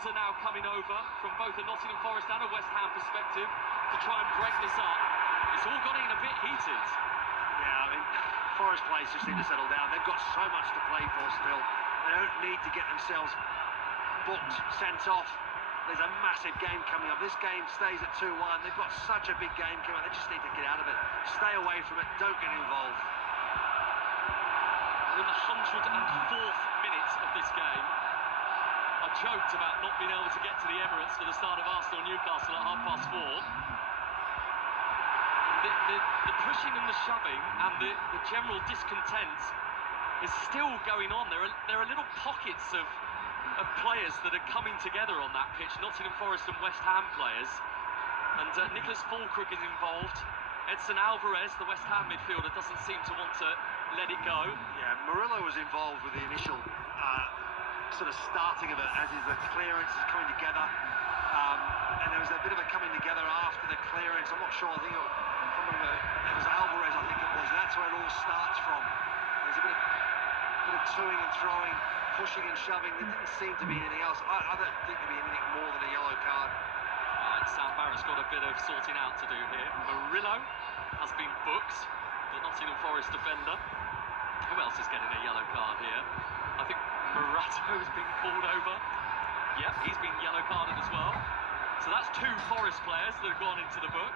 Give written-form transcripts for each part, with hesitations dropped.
numbers are now coming over from both a Nottingham Forest and a West Ham perspective to try and break this up. It's all got in a bit heated. Yeah, I mean, Forest players just need to settle down. They've got so much to play for still. They don't need to get themselves booked, sent off. There's a massive game coming up. This game stays at 2-1. They've got such a big game coming up. They just need to get out of it. Stay away from it. Don't get involved. We're in the 104th minute of this game. I joked about not being able to get to the Emirates for the start of Arsenal-Newcastle at 4:30. The pushing and the shoving and the general discontent is still going on. There are little pockets of players that are coming together on that pitch, Nottingham Forest and West Ham players. And Nicholas Fulcrook is involved. Edson Alvarez, the West Ham midfielder, doesn't seem to want to let it go. Yeah, Murillo was involved with the initial sort of starting of it, as is the clearance is coming together. And there was a bit of a coming together after the clearance. I'm not sure, I think it was Alvarez, I think it was, and that's where it all starts from. There's a bit of toing and throwing, pushing and shoving. There didn't seem to be anything else. I don't think there'd be anything more than a yellow card. Right, Sam Barrett's got a bit of sorting out to do here. Murillo has been booked, the Nottingham Forest defender. Who else is getting a yellow card here? I think Morato's been called over. Yep, he's been yellow carded as well. So that's 2 Forest players that have gone into the book.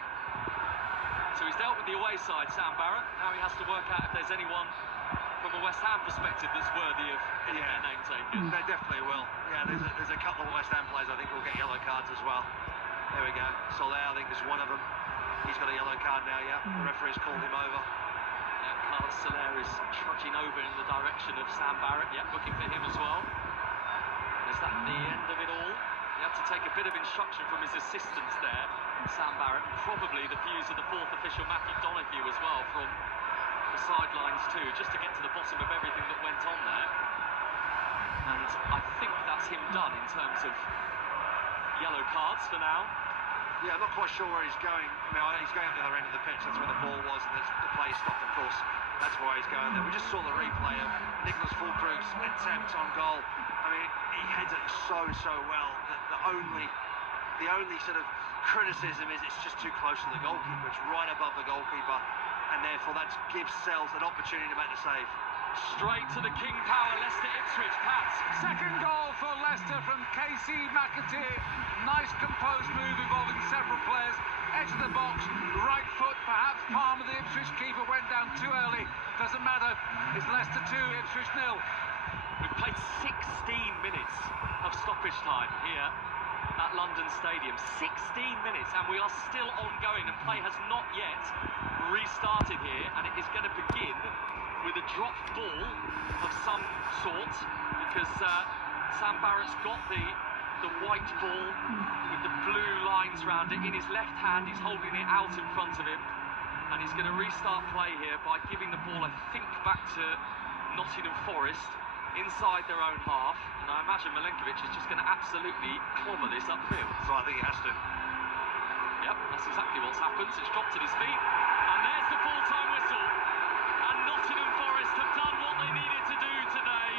So he's dealt with the away side, Sam Barrett. Now he has to work out if there's anyone from a West Ham perspective that's worthy of getting their name taken. They definitely will. Yeah, there's a couple of West Ham players I think will get yellow cards as well. There we go. Soler, I think, is one of them. He's got a yellow card now, yeah. The referee's called him over. Yeah, Carlos Soler is trudging over in the direction of Sam Barrett. Yeah, looking for him as well. Is that the end of it all? He had to take a bit of instruction from his assistants there, Sam Barrett, and probably the views of the 4th official, Matthew Donoghue, as well, from the sidelines too, just to get to the bottom of everything that went on there. And I think that's him done in terms of yellow cards for now. Yeah, I'm not quite sure where he's going. I mean, he's going up the other end of the pitch. That's where the ball was, and the play stopped, of course. That's why he's going there. We just saw the replay of Nicholas Fulcrook's attempt on goal. I mean, he heads it so well that the only sort of criticism is it's just too close to the goalkeeper. It's right above the goalkeeper, and therefore that gives Sells an opportunity to make the save. Straight to the King Power, Leicester Ipswich. Pat. Second goal for Leicester from Casey McAteer. Nice composed move involving several players. Edge of the box, right foot, perhaps palm of the Ipswich keeper went down too early. Doesn't matter. It's Leicester 2, Ipswich 0. We've played 16 minutes of stoppage time here at London Stadium. 16 minutes, and we are still ongoing, and play has not yet restarted here, and it is going to begin with a dropped ball of some sort, because Sam Barrett's got the white ball with the blue lines around it in his left hand. He's holding it out in front of him, and he's going to restart play here by giving the ball, I think, back to Nottingham Forest inside their own half, and I imagine Milenkovic is just going to absolutely clobber this upfield. So I think he has to. Yep, that's exactly what's happened. It's dropped at his feet, and there's the full-time whistle. And Nottingham Forest have done what they needed to do today.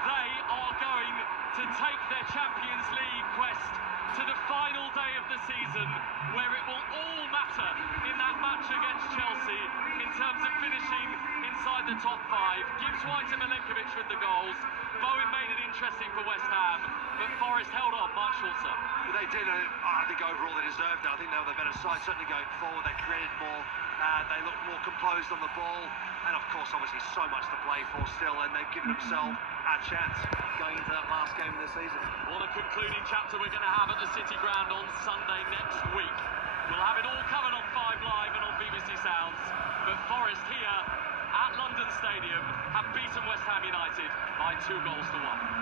They are going to take their Champions League quest to the final day of the season, where it will all matter in that match against Chelsea in terms of finishing inside the top 5. Gibbs, White and Milenkovic with the goals. Bowen made it interesting for West Ham, but Forest held on much shorter. They did, I think overall they deserved it. I think they were the better side, certainly going forward. They created more, they looked more composed on the ball, and of course obviously so much to play for still, and they've given themselves a chance going into that last game of the season. What a concluding chapter we're going to have at the City Ground on Sunday next week. We'll have it all covered on 5 Live and on BBC Sounds, but Forest here at London Stadium have beaten West Ham United by 2-1.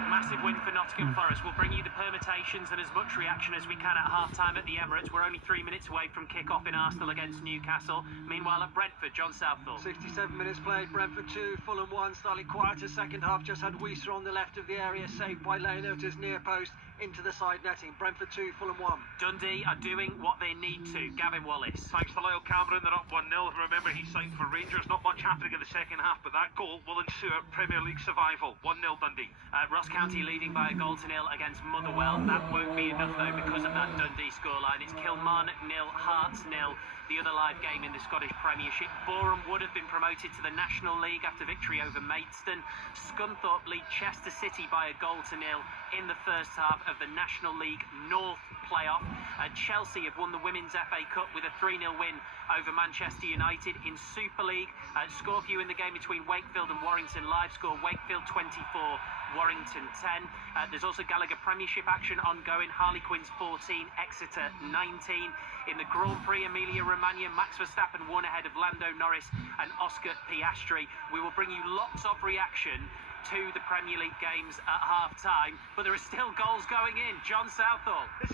Massive win for Nottingham Forest. We'll bring you the permutations and as much reaction as we can at half-time at the Emirates. We're only 3 minutes away from kick-off in Arsenal against Newcastle. Meanwhile at Brentford, John Southall. 67 minutes played, Brentford 2, Fulham 1. Slightly quieter second half, just had Weiser on the left of the area, saved by Leno to his near post into the side netting. Brentford 2, Fulham 1. Dundee are doing what they need to. Gavin Wallace. Thanks to Lyle Cameron, they're up 1-0. Remember, he signed for Rangers. Not much happening in the second half, but that goal will ensure Premier League survival. 1-0 Dundee. Ross County leading by a goal to nil against Motherwell. That won't be enough though because of that Dundee scoreline. It's Kilmarnock 0, Hearts 0. The other live game in the Scottish Premiership. Boreham would have been promoted to the National League after victory over Maidstone. Scunthorpe lead Chester City by a goal to nil in the first half of the National League North playoff. Chelsea have won the Women's FA Cup with a 3-0 win over Manchester United in Super League. Score for you in the game between Wakefield and Warrington. Live score Wakefield 24, Warrington 10. There's also Gallagher Premiership action ongoing. Harlequins 14, Exeter 19. In the Grand Prix Emilia-Romagna, Max Verstappen won ahead of Lando Norris and Oscar Piastri. We will bring you lots of reaction to the Premier League games at half-time, but there are still goals going in. John Southall. It's